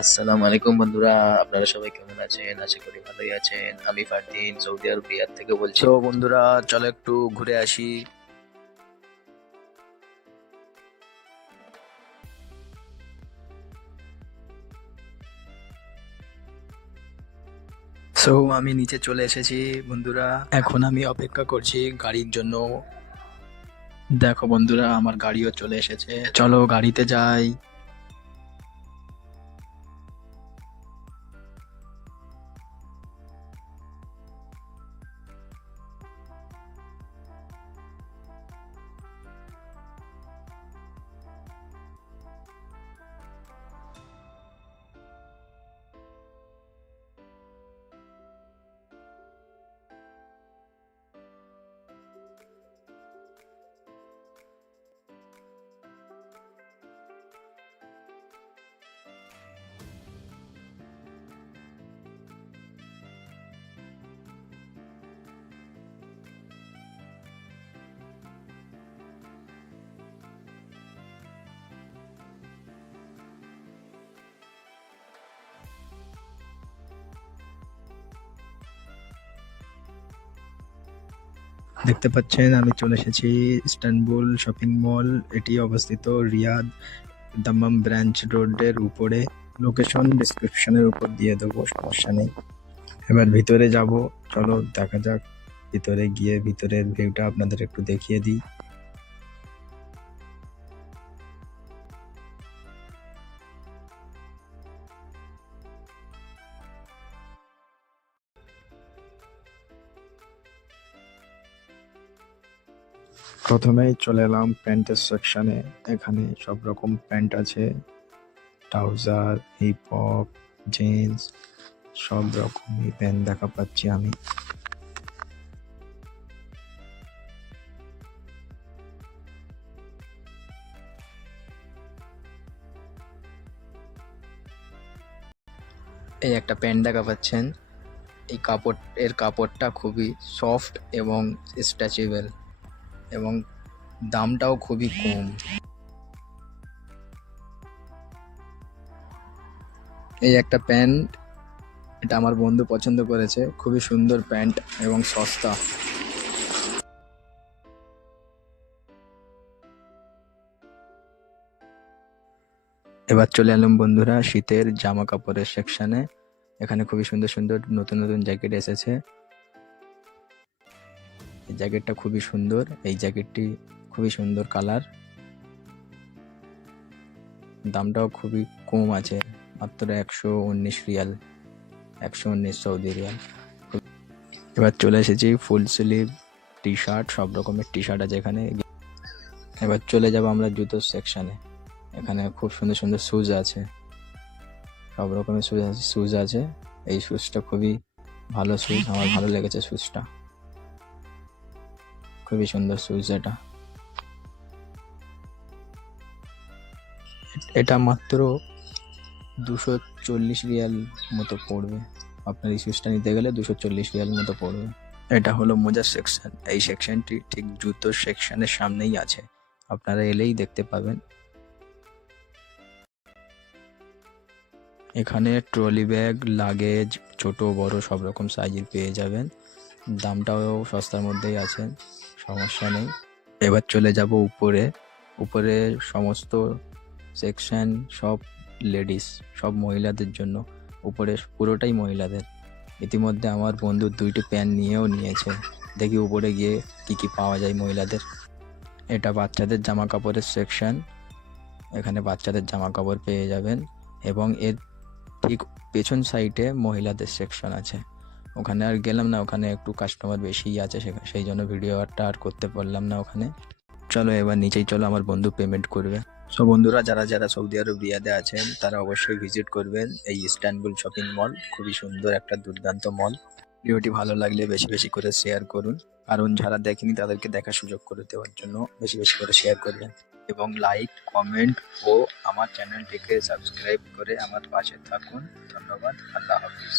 আসসালামু আলাইকুম বন্ধুরা, আপনারা সবাই কেমন আছেন? আশা করি ভালোই আছেন। আমি ফারদিন সৌদি আরব রিয়াদ থেকে বলছি। তো বন্ধুরা, চলো একটু ঘুরে আসি। আমি নিচে চলে এসেছি বন্ধুরা। এখন আমি অপেক্ষা করছি গাড়ির জন্য। দেখো বন্ধুরা, আমার গাড়িও চলে এসেছে, চলো গাড়িতে যাই। দেখতে পাচ্ছেন আমি চলে এসেছি ইস্তানবুল শপিং মল। এটি অবস্থিত রিয়াদ দাম্মাম ব্রাঞ্চ রোডের উপরে। লোকেশন ডিসক্রিপশনের উপর দিয়ে দেবো, সমস্যা নেই। এবার ভিতরে যাব, চলো দেখা যাক। ভিতরে গিয়ে ভিতরের ভিউটা আপনাদের একটু দেখিয়ে দিই। প্রথমেই চলে এলাম প্যান্টের সেকশনে। এখানে সব রকম প্যান্ট আছে, ট্রাউজার, হিপ হপ, জিন্স, সব রকমই প্যান্ট দেখা পাচ্ছি আমি। এই একটা প্যান্ট দেখা পাচ্ছেন। এর কাপড়টা খুবই সফট এবং স্ট্রেচেবল এবং দামটাও খুবই কম। এই একটা প্যান্ট, এটা আমার বন্ধু পছন্দ করেছে, খুবই সুন্দর প্যান্ট এবং সস্তা। এবার চলে এলাম বন্ধুরা শীতের জামা কাপড়ের সেকশনে। এখানে খুবই সুন্দর সুন্দর নতুন নতুন জ্যাকেট এসেছে। এই জ্যাকেটটা খুবই সুন্দর, এই জ্যাকেটটি খুবই সুন্দর কালার, দামটাও খুবই কম আছে, মাত্র 119 রিয়াল, 119 সৌদি রিয়াল। এবার চলে এসেছি ফুল স্লিভ টি শার্ট, সব রকমের টি শার্ট আছে এখানে। এবার চলে যাব আমরা জুতোর সেকশনে। এখানে খুব সুন্দর সুন্দর শুজ আছে, সব রকমের শুজ আছে। এই শুজটা খুবই ভালো শুজ, আমার ভালো লেগেছে শুজটা, খুবই সুন্দর শুজ এটা। এটা মাত্র 240 রিয়াল মতো পড়বে। আপনার এই শুজটা নিতে গেলে 240 রিয়াল মতো পড়বে। এটা হলো মোজার সেকশন। এই সেকশনটি ঠিক জুতোর সেকশনের সামনেই আছে, আপনারা এলেই দেখতে পাবেন। এখানে ট্রলি ব্যাগ, লাগেজ, ছোট বড় সব রকম সাইজের পেয়ে যাবেন। দামটাও সস্তার মধ্যেই আছে, সমস্যা নেই। এবার চলে যাব উপরে। উপরে সমস্ত সেকশন সব লেডিস, সব মহিলাদের জন্য। উপরে পুরোটাই মহিলাদের। ইতিমধ্যে আমার বন্ধু 2টি প্যান্ট নিয়েও নিয়েছে। দেখি উপরে গিয়ে কি কি পাওয়া যায় মহিলাদের। এটা বাচ্চাদের জামা কাপড়ের সেকশন। এখানে বাচ্চাদের জামা কাপড় পেয়ে যাবেন এবং এর ঠিক পেছন সাইডে মহিলাদের সেকশন আছে। ওখানে আর গেলাম না, ওখানে একটু কাস্টমার বেশিই আছে, সেই জন্য ভিডিওটা আর করতে পারলাম না ওখানে। চলো এবার নিচেই চলো, আমার বন্ধু পেমেন্ট করবে। সো বন্ধুরা, যারা যারা সৌদি আরব রিয়াদে আছেন তারা অবশ্যই ভিজিট করবেন এই ইস্তানবুল শপিং মল। খুবই সুন্দর একটা দুর্দান্ত মল। ভিডিওটি ভালো লাগলে বেশি বেশি করে শেয়ার করুন, কারণ যারা দেখেনি তাদেরকে দেখার সুযোগ করে দেওয়ার জন্য বেশি বেশি করে শেয়ার করবেন এবং লাইক, কমেন্ট ও আমার চ্যানেলটিকে সাবস্ক্রাইব করে আমার পাশে থাকুন। ধন্যবাদ। আল্লাহ হাফিজ।